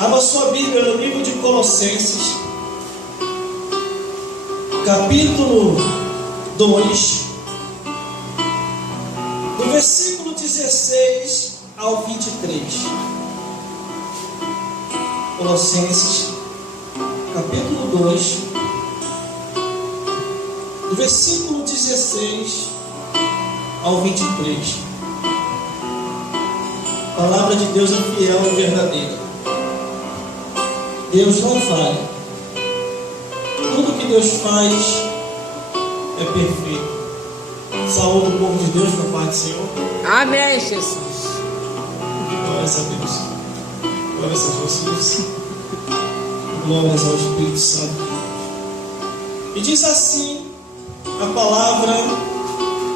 Abra sua Bíblia no livro de Colossenses, capítulo 2, do versículo 16 ao 23. Colossenses, capítulo 2, do versículo 16 ao 23. A palavra de Deus é fiel e verdadeira. Deus não falha. Tudo que Deus faz é perfeito. Saúde o povo de Deus na paz do Senhor. Amém, Jesus. Glórias a Deus. Glórias a Jesus. Glórias ao Espírito Santo. E diz assim a palavra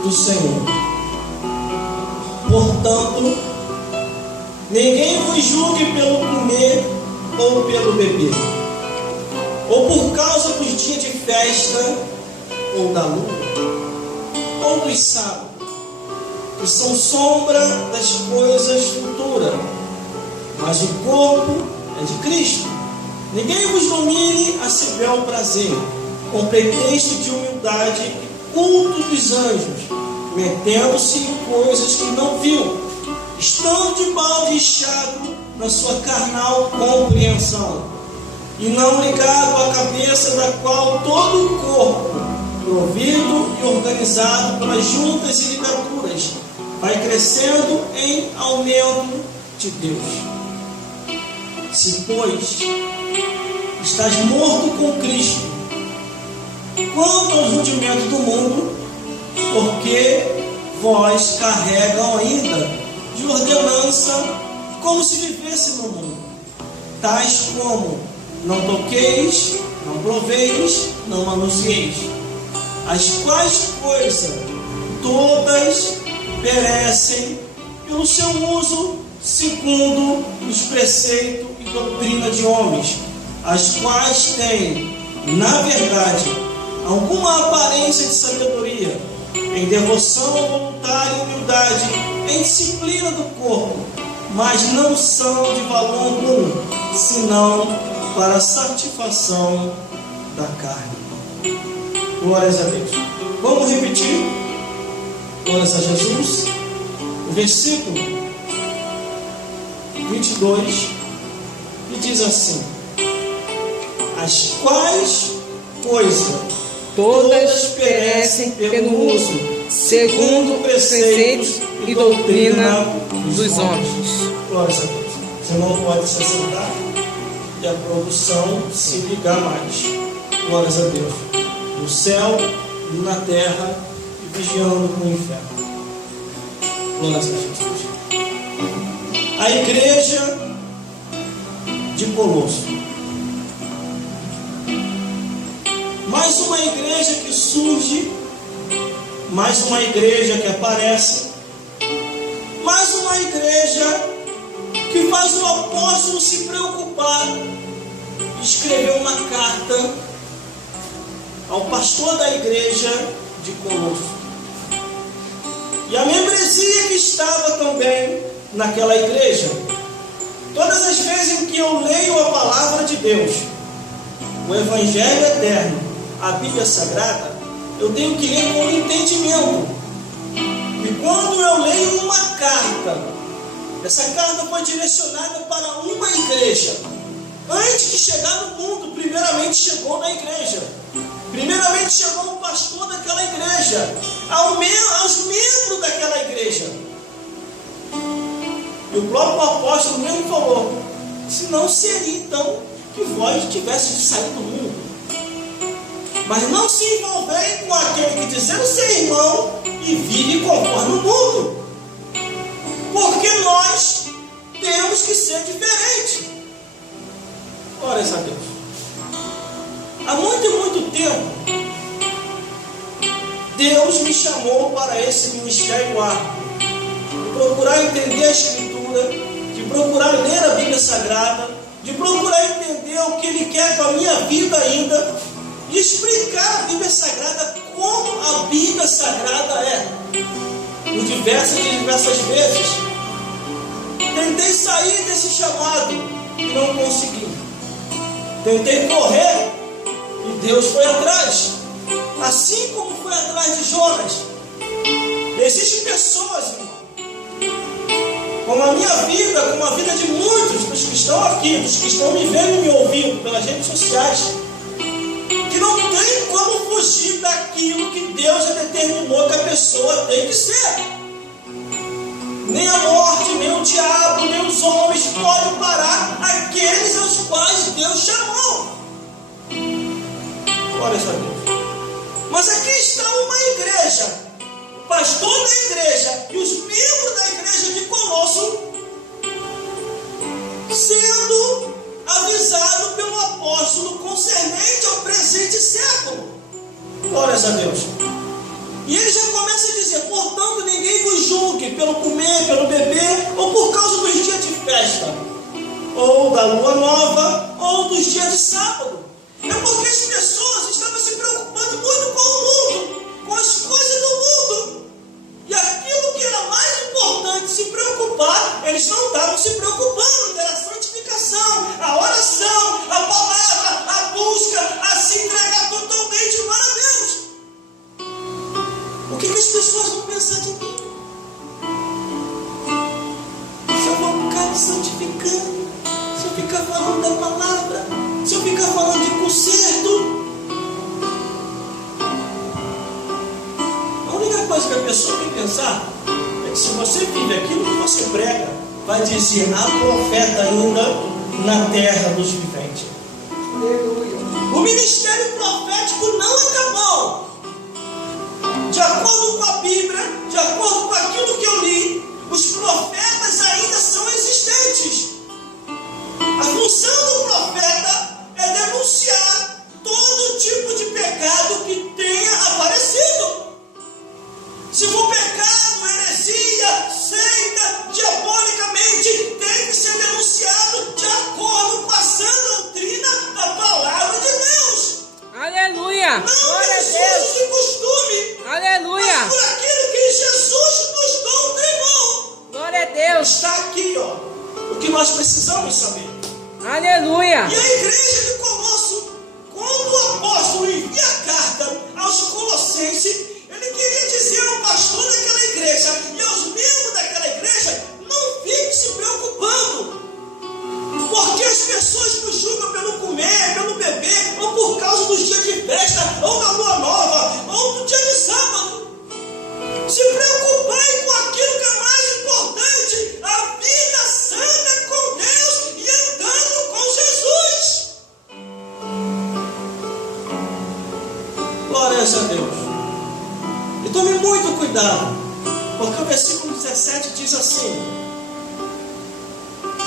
do Senhor: portanto, ninguém vos julgue pelo comer ou pelo beber, ou por causa dos dias de festa, ou da lua, ou dos sábados, que são sombra das coisas futuras, mas o corpo é de Cristo. Ninguém vos domine a seu bel prazer, com pretexto de humildade e culto dos anjos, metendo-se em coisas que não viu, estando de balde inchado na sua carnal compreensão, e não ligado à cabeça, da qual todo o corpo, provido e organizado pelas juntas e ligaduras, vai crescendo em aumento de Deus. Se, pois, estás morto com Cristo, quanto ao rudimento do mundo, porque vós carregam ainda de ordenança como se vivesse no mundo, tais como: não toqueis, não proveis, não manuseis, as quais coisas todas perecem pelo seu uso, segundo os preceitos e doutrina de homens, as quais têm, na verdade, alguma aparência de sabedoria, em devoção voluntária e humildade, em disciplina do corpo, mas não são de valor algum, senão para a satisfação da carne. Glórias a Deus. Vamos repetir. Glórias a Jesus. O versículo 22, e diz assim: as quais coisas todas perecem pelo uso, segundo preceitos e doutrina dos homens. Glórias a Deus. Você não pode se assentar e a produção se ligar mais. Glórias a Deus. No céu e na terra, e vigiando no inferno. Glórias a Jesus. A igreja de Colosso. Mais uma igreja que surge, mais uma igreja que aparece, mais uma igreja que faz o apóstolo se preocupar, escreveu uma carta ao pastor da igreja de Colosso. E a membresia que estava também naquela igreja. Todas as vezes em que eu leio a palavra de Deus, o Evangelho eterno, a Bíblia Sagrada, eu tenho que ler com entendimento. E quando eu leio uma carta, essa carta foi direcionada para uma igreja. Antes de chegar no mundo, primeiramente chegou na igreja. Primeiramente chegou o pastor daquela igreja, aos membros daquela igreja. E o próprio apóstolo mesmo falou: se não seria então que vós tivesse de sair do mundo. Mas não se envolverem com aquele que dizendo ser irmão e vive conforme o mundo. Porque nós temos que ser diferentes. Glórias a Deus. Há muito e muito tempo, Deus me chamou para esse ministério árduo, de procurar entender a Escritura, de procurar ler a Bíblia Sagrada, de procurar entender o que Ele quer com a minha vida ainda, e explicar a Bíblia Sagrada como a Bíblia Sagrada é. Por diversas vezes tentei sair desse chamado e não consegui. Tentei correr e Deus foi atrás. Assim como foi atrás de Jonas. Existem pessoas, irmão, como a minha vida, como a vida de muitos dos que estão aqui, dos que estão me vendo e me ouvindo pelas redes sociais, que não tem como fugir daquilo que Deus já determinou que a pessoa tem que ser. Nem a morte, nem o diabo, nem os homens podem parar aqueles aos quais Deus chamou. Glória a Deus. Mas aqui está uma igreja, o pastor da igreja e os membros da igreja de Colosso sendo avisado pelo apóstolo concernente ao presente século. Glória a Deus. E ele já começa a dizer: portanto, ninguém vos julgue pelo comer, pelo beber, ou por causa dos dias de festa, ou da lua nova, ou dos dias de sábado. É porque as pessoas estavam se preocupando muito com o mundo, com as coisas do mundo. E aquilo que era mais importante se preocupar, eles não estavam se preocupando, que era a santificação, a oração, a palavra, a busca, a se entregar totalmente para Deus. O que as pessoas vão pensar de mim? Se eu vou ficar me santificando, se eu ficar falando da palavra, se eu ficar falando de conserto. A única coisa que a pessoa tem que pensar é que se você vive aquilo que você prega, vai dizer: há profeta ainda na terra dos viventes. O ministério profético não acabou. De acordo com a Bíblia, de acordo com aquilo que eu li, os profetas ainda são existentes. A função do profeta é denunciar todo tipo de pecado que tenha aparecido. Se for pecado, heresia, seita, diabolicamente, tem que ser denunciado de acordo com a sã doutrina da palavra de Deus. Aleluia! Não Glória a pelos Deus! usos de costume, Aleluia! mas por aquilo que Jesus nos doutrinou. Glória a Deus! Está aqui, ó, o que nós precisamos saber. Aleluia! E a igreja de Colosso, quando o apóstolo envia a carta aos colossenses, ele queria dizer ao pastor daquela igreja e aos membros daquela igreja: não fique se preocupando, porque as pessoas nos julgam pelo comer, pelo beber, ou por causa dos dias de festa, ou da lua nova, ou do dia de sábado. Se preocupai com aquilo que é mais importante, a vida santa com Deus e andando com Jesus. Glória a Deus. E tome muito cuidado, porque o versículo 17 diz assim: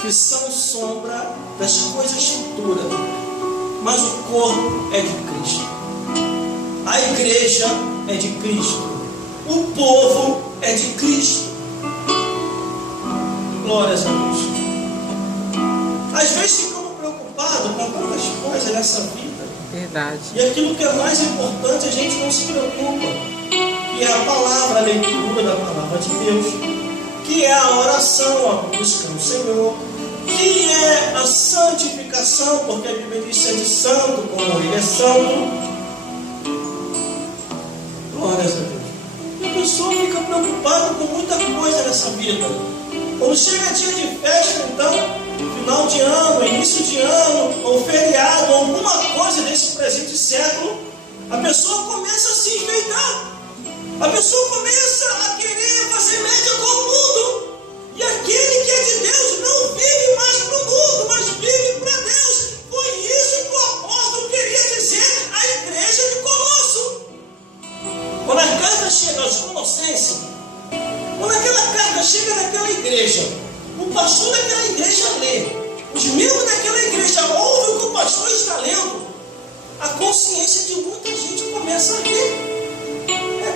que são sombra das coisas futuras, mas o corpo é de Cristo. A igreja é de Cristo. O povo é de Cristo. Glórias a Deus. Às vezes ficamos preocupados com tantas coisas nessa vida. Verdade. E aquilo que é mais importante a gente não se preocupa, que é a palavra, a leitura da palavra de Deus, que é a oração, a busca no Senhor, que é a santificação, porque a Bíblia diz: sede santo como Ele é santo. Glórias a Deus. E a pessoa fica preocupada com muita coisa nessa vida. Quando chega dia de festa, então, final de ano, início de ano, ou feriado, ou alguma coisa desse presente século, a pessoa começa a se enfeitar. A pessoa começa a querer fazer média com o mundo. E aquele que é de Deus não vive mais para o mundo, mas vive para Deus. Foi isso que o apóstolo queria dizer à igreja de Colosso. Quando a carta chega aos Colossenses, quando aquela carta chega naquela igreja, o pastor daquela igreja lê, os membros daquela igreja ouvem o que o pastor está lendo, a consciência de muita gente começa a ler.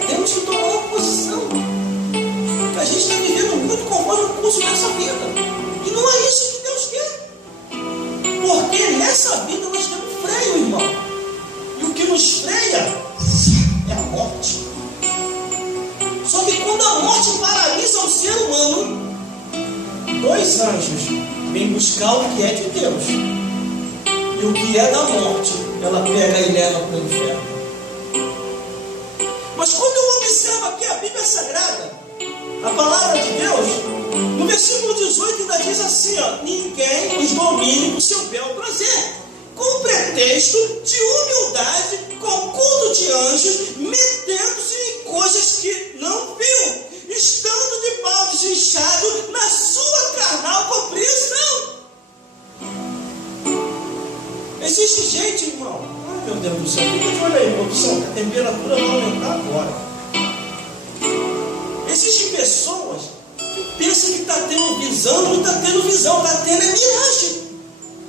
Temos que tomar uma posição, porque a gente está vivendo buscar o que é de Deus. E o que é da morte, ela pega e leva para o inferno. Mas quando eu observo aqui a Bíblia Sagrada, a palavra de Deus, no versículo 18 ainda diz assim, ó: ninguém os domine com seu bel prazer, com pretexto de humildade, com culto de anjos, metendo-se em coisas que não viu, estando de baldes inchados na sua carnal compreensão. Existe gente, irmão, ai meu Deus do céu, olha aí, produção, a temperatura vai aumentar agora. Existem pessoas que pensam que está tendo visão, não está tendo visão, está tendo miragem.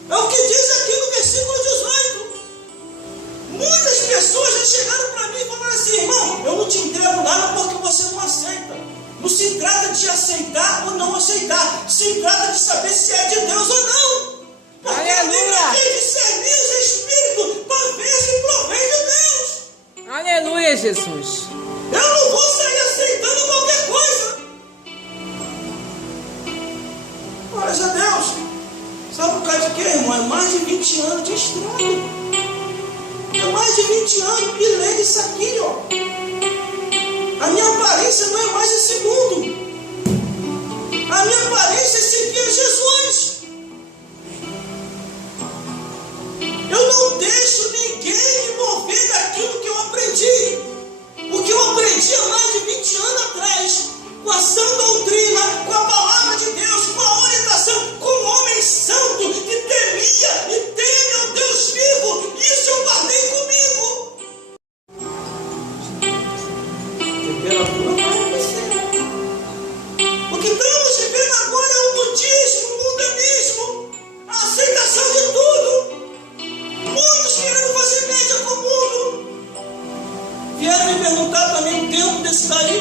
É o que diz aqui no versículo 18. Muitas pessoas já chegaram para mim e falaram assim: irmão, eu não te entrego nada porque você não aceita. Não se trata de aceitar ou não aceitar, se trata de saber se é de Deus ou não. Porque a Bíblia diz discernir os espíritos para ver se provém de Deus. Aleluia, Jesus. Eu não vou sair aceitando qualquer coisa. Glórias a Deus. Sabe por causa de quê, irmão? É mais de 20 anos de estrada. É mais de 20 anos e lendo isso aqui, ó. A minha aparência não é mais esse mundo. A minha aparência é seguir a Jesus. Eu não deixo ninguém me mover daquilo que eu aprendi. O que eu aprendi há mais de 20 anos atrás, com a sã doutrina, com a palavra de Deus, com a orientação, com um homem santo que temia e teme ao Deus vivo, isso eu guardei comigo. Temperatura vai descer. O que estamos vivendo agora é o budismo, o mundanismo, a aceitação de tudo. Muitos querendo fazer média com o mundo. Vieram me perguntar também o tempo desse daí.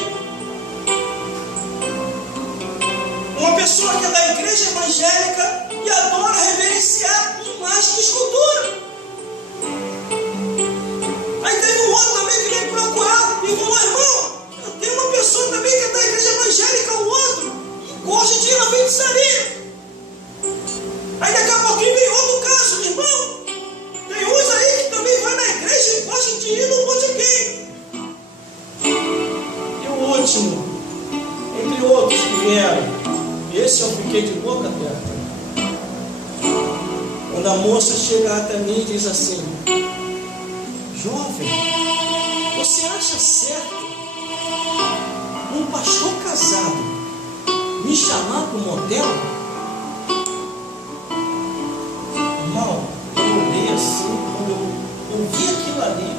Uma pessoa que é da igreja evangélica e adora reverenciar imagem de escultura. Aí teve um outro também que veio me procurar e falou: irmão, eu tenho uma pessoa também que é da igreja evangélica, o outro, e gosta de ir na feitiçaria. Aí daqui a pouquinho veio outro caso: irmão, tem uns aí que também vai na igreja e gosta de ir no botequim. E o último, entre outros que vieram, esse eu fiquei de boca aberta. Quando a moça chega até mim e diz assim: jovem, você acha certo um pastor casado me chamar para um motel? Irmão, eu olhei assim, quando eu vi aquilo ali,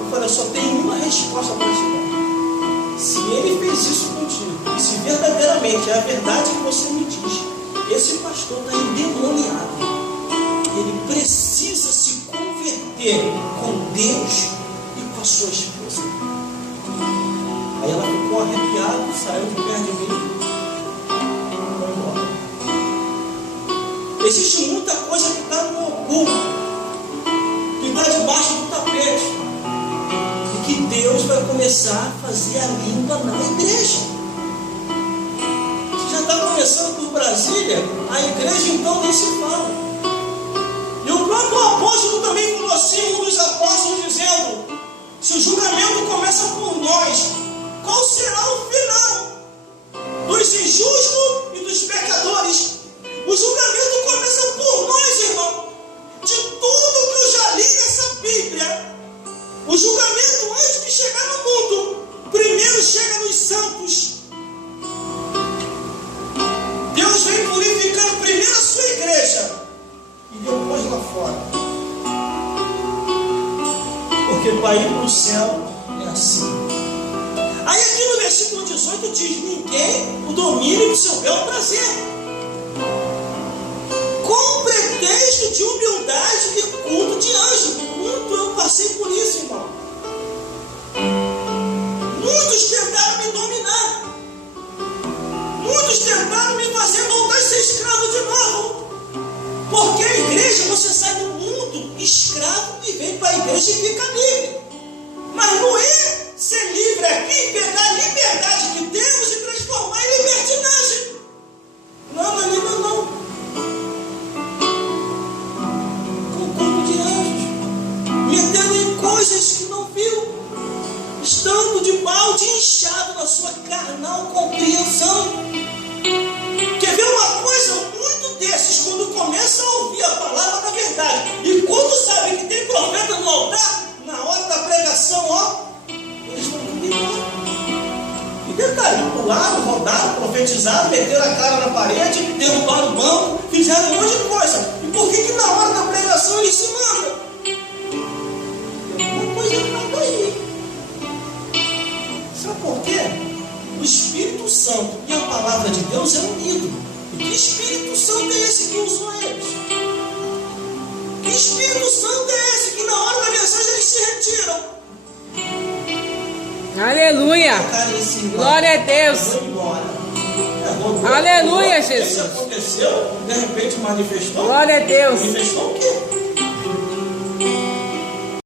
eu falei: eu só tenho uma resposta para te dar. Se ele fez isso contigo, e se verdadeiramente é a verdade que você me diz, esse pastor está endemoniado. Ele precisa se converter com Deus e com a sua esposa. Aí ela ficou arrepiada, saiu de perto de mim e foi embora. Existe muita coisa que está no oculto, que está debaixo do tapete, que Deus vai começar a fazer a limpa na igreja. Se já está começando por Brasília, a igreja então nem se fala. E o próprio apóstolo também falou assim, um dos apóstolos, dizendo: se o julgamento começa por nós, qual será o final dos injustos e dos pecadores? O julgamento começa por nós, irmão. De tudo que eu já li nessa Bíblia, o julgamento, antes de chegar no mundo, primeiro chega nos santos. Deus vem purificando primeiro a sua igreja e depois lá fora. Porque para ir para o céu é assim. Aí aqui no versículo 18 diz: ninguém o domine com seu bel prazer, com pretexto de humildade e culto de anjo. Muito eu passei por isso, irmão. Muitos tentaram me dominar. Muitos tentaram me fazer voltar a ser escravo de novo. Porque a igreja, você sai do mundo escravo e vem para a igreja e fica livre. Mas não é ser livre aqui, pegar a liberdade que temos e transformar em libertinagem. Não, não é livre não. disse que não viu, estando de balde inchado na sua carnal compreensão. Quer ver uma coisa? Muito desses, quando começam a ouvir a palavra da verdade, e quando sabem que tem profeta no altar, na hora da pregação, ó, eles vão tudo embora. E detalhe, pularam, rodaram, profetizaram, meteram a cara na parede, derrubaram o banco, fizeram um monte de coisa. E por que na hora da pregação eles se mandam? Tem alguma coisa errada aí. Sabe por quê? O Espírito Santo e a palavra de Deus é unido. E que Espírito Santo é esse que usou eles? Que Espírito Santo é esse que na hora da mensagem eles se retiram? Aleluia. Glória a Deus. Aleluia, Jesus. Isso aconteceu, de repente manifestou. Glória a Deus. Manifestou o quê?